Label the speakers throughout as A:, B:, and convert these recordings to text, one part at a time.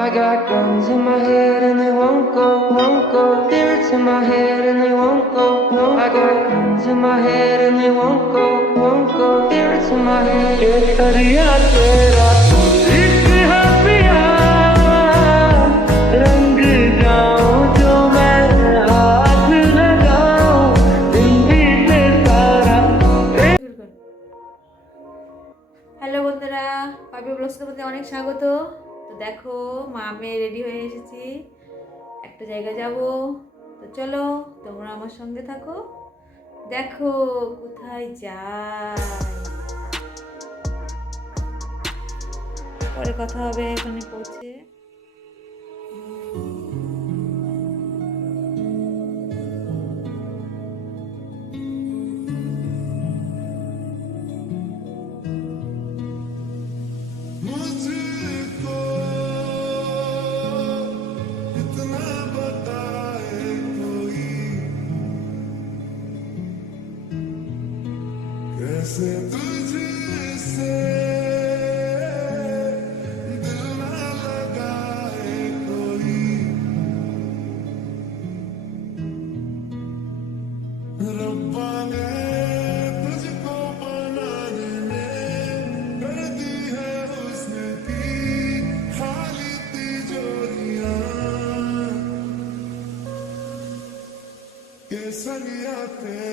A: I got guns in my head and they won't go, won't go. Spirits in my head and they won't go, won't I got guns in my head and they won't go, won't go. Spirits in my head. Yeah, yeah, yeah, yeah.
B: Hello বন্ধুরা পাবি blogs তোমাদের অনেক স্বাগত দেখো মা মেয়ে ready হয়ে এসেছি। একটা জায়গায় যাব। তো চলো, তোমরা আমার সঙ্গে থাকো। দেখো, কোথায় যাই। পরে কথা হবে এখানে পৌঁছে।
C: perfect.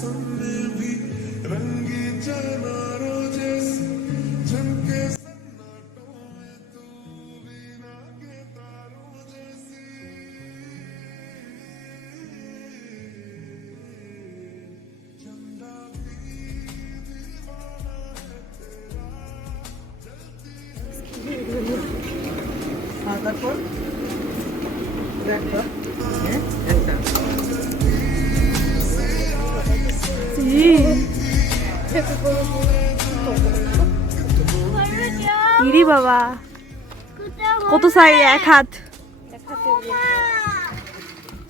C: मौसम में भी रंगी चनारों ইরি বাবা। কত সাইজ? এক হাত।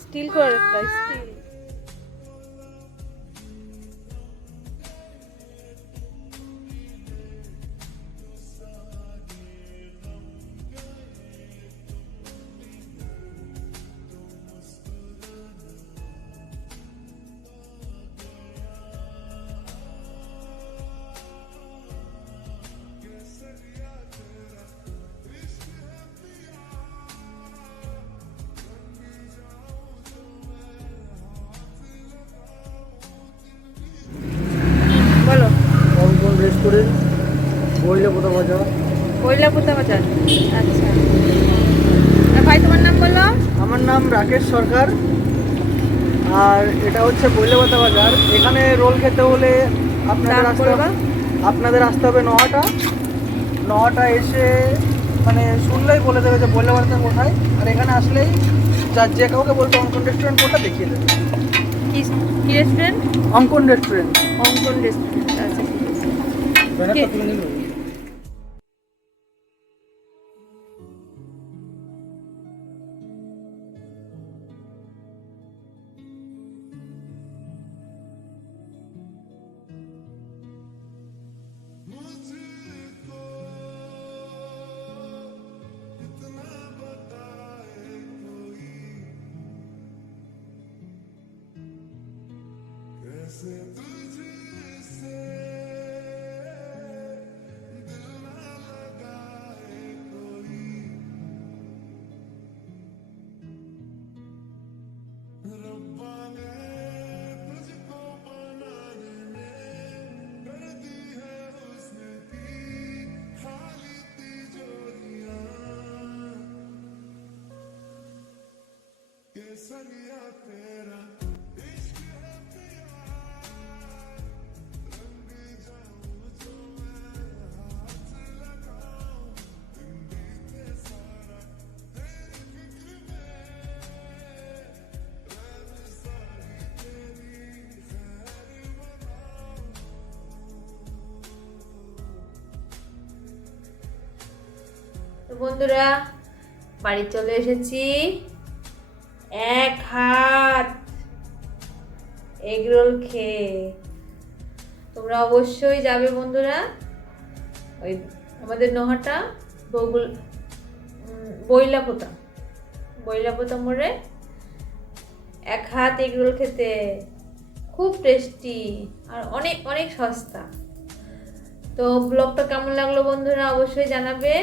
C: স্টিল করে
D: কোথাও বাজার
C: কৈলাপুতা বাজার আচ্ছা ভাই তোমার নাম বলো?
D: আমার নাম রাকেশ সরকার। আর এটা হচ্ছে বৈলবাতা বাজার এখানে রোল খেতে হলে আপনাদের আসতে আপনাদের আসতে হবে নটা। নটা এসে মানে শুনলেই বলে দেবে যে বৈলবাতা কোথায়। আর এখানে আসলেই যার যে কাউকে বলতে অঙ্কন রেস্টুরেন্ট কোনটা দেখিয়ে দেবে।
C: কি কি রেস্টুরেন্ট
D: অঙ্কন রেস্টুরেন্ট
C: অঙ্কন রেস্টুরেন্ট আচ্ছা
B: dancing বন্ধুরা, বাড়ি চলে এসেছি। এক হাত এগরোল খেয়ে। তোমরা অবশ্যই যাবে বন্ধুরা। ওই আমাদের নহাটা বগুল বইলাপোতা বইলাপোতা মোড়ে এক হাত এগরোল খেতে। খুব টেস্টি আর অনেক অনেক সস্তা। তো ব্লগটা কেমন লাগল বন্ধুরা, অবশ্যই জানাবে।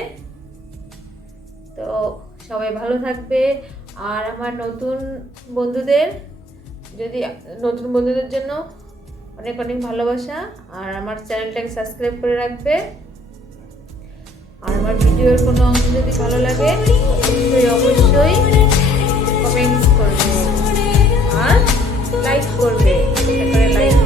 B: তো সবাই ভালো থাকবে। আর আমার নতুন বন্ধুদের, যদি নতুন বন্ধুদের জন্য অনেক অনেক ভালোবাসা, আর আমার চ্যানেলটাকে সাবস্ক্রাইব করে রাখবে। আর আমার ভিডিওর কোনো অংশ যদি ভালো লাগে, অবশ্যই অবশ্যই কমেন্টস করবে। আর লাইক করবে। লাইক